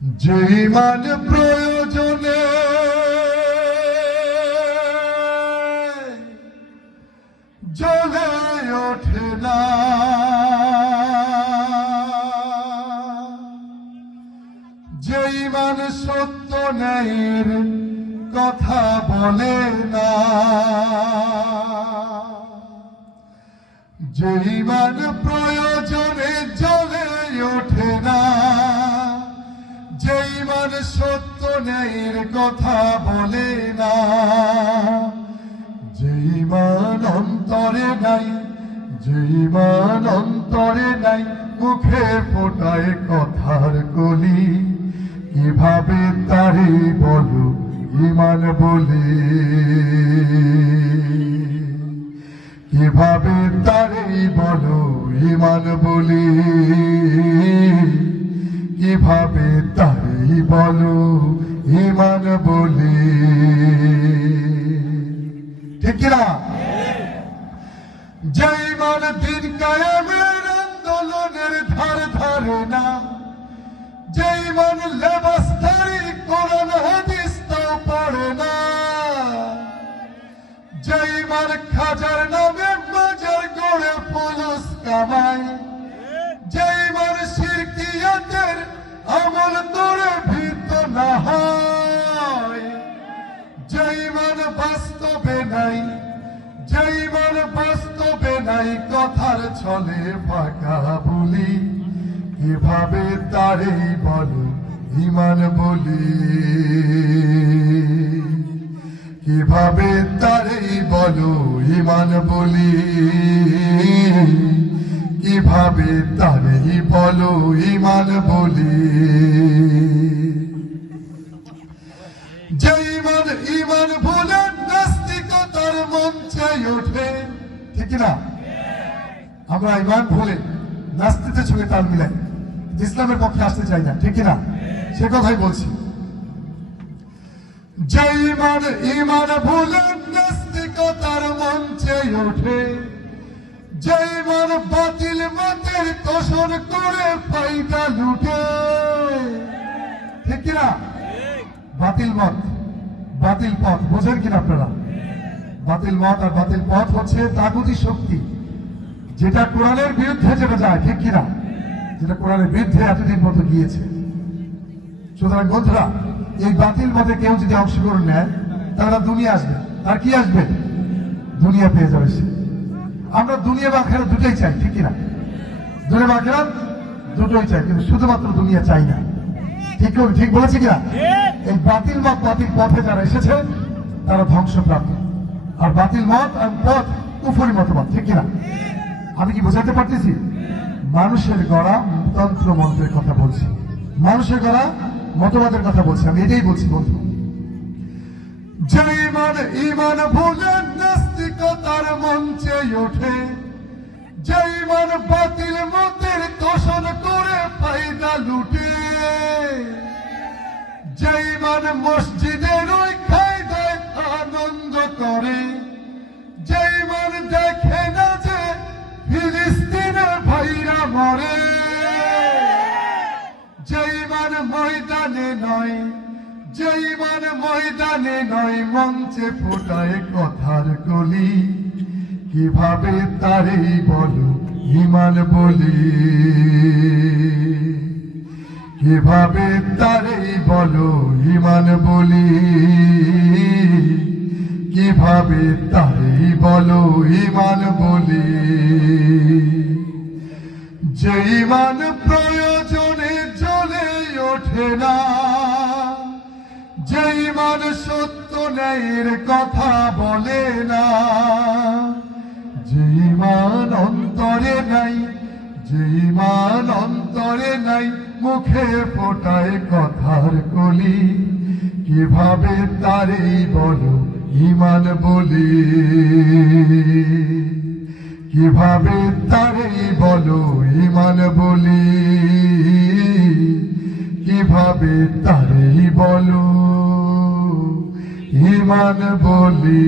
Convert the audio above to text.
যে ইমান প্রয়োজনে জ্বলে ওঠে না, যে ইমান সত্য ন্যায়ের কথা বলে না, যে ইমান প্রয়োজনে জ্বলে ওঠে না, যে ইমান সত্য ন্যায়ের কথা বলে না, যে ইমান অন্তরে নাই, যে ইমান অন্তরে নাই, মুখে ফোটায় কথার কলি, কিভাবে তারে বলো ইমান বলে, কিভাবে তারে বলো ইমান বলে, কিভাবে তারে বলো ইমান বলে। ঠিক কিনা? যে ইমান দিন কায়েমের আন্দোলনের ধার ধারে না, যে ইমান লেবাসধারী কোরআন হাদিস তাও পড়ে না, যে ইমান খাজার নামে মাজার গড়ে ফুলুস কামায়, যে ইমান শিরকিয়াতের আমল করে ভীত না হয়, যে ইমান বাস্তবে নাই, যে ইমান বাস্তবে নাই, কথার ছলে ফাঁকা বলি, কিভাবে তারে বলো ইমান বলি, কিভাবে তারে বলো ইমান বলি, কিভাবে তারে বলো ইমান বলি। যে ইমান ইমান ভুলে নাস্তিকতার মঞ্চে ওঠে, ঠিক না? আমরা ইমান ভুলে নাস্তিকের সঙ্গে তাল মিলাই ইসলামের পক্ষে আসতে চাই না, ঠিক না? সে কথাই বলছি। যে ইমান ইমান ভুলে নাস্তিকতার মঞ্চে ওঠে, যে ইমান বাতিল মতের তোষণ করে ফায়দা লুটে, ঠিক কিনা? বাতিল মত, বাতিল পথ বোঝেন কিনা আপনারা? বাতিল মত আর বাতিল পথ হচ্ছে তাগুতি শক্তি, যেটা কোরআনের বিরুদ্ধে যেটা যায়, ঠিক কিনা? যেটা কোরআনের বিরুদ্ধে এতদিন মতো গিয়েছে। সুতরাং বন্ধুরা, এই বাতিল মতে কেউ যদি অংশগ্রহণ নেয়, তারা দুনিয়া আসবে। আর কি আসবে? দুনিয়া পেয়ে যাবে সে। আমরা দুনিয়া বা আখিরাত দুটোই চাই, ঠিক কিনা? দুনিয়া বা আখিরাত দুটোই চাই, কিন্তু শুধুমাত্র দুনিয়া চাই না। ঠিক ঠিক বলেছি কিনা? এই বাতিল মত বাতিল পথে যারা এসেছে তারা ধ্বংসপ্রাপ্ত, আর বাতিল মত আর পথ কুফরি মতবাদ, ঠিক কিনা? আমি কি বোঝাতে পারতেছি? মানুষের গড়া তন্ত্র মন্ত্রের কথা বলছি, মানুষের গড়া মতবাদের কথা বলছি, আমি এটাই বলছি বন্ধু। যে ইমান ইমান ভুলে নাস্তিকতার মঞ্চে ওঠে, যে ইমান বাতিল মতের তোষণ করে ফায়দা লুটে, যে ইমান মসজিদের ওই খায়দায় আনন্দ করে, যে ইমান দেখে না যে ফিলিস্তিনের ভাইরা মরে, যে ইমান ময়দানে নয়, যে ইমান ময়দানে নয়, মঞ্চে ফোটায় কথার কলি, কিভাবে তারে বলো ইমান বলি, কিভাবে তারে বলো ইমান বলি, কিভাবে তারে বলো ইমান বলি। যে ইমান প্রয়োজনে জ্বলে ওঠে না, যে ইমান সত্য ন্যায়ের কথা বলে না, যে ইমান অন্তরে নাই, যে ইমান অন্তরে নাই, মুখে ফোটায় কথার কলি, কিভাবে তারে বলো ইমান বলি, কিভাবে তারে বলো ইমান বলি, কিভাবে তারে বলো ইমান বলি।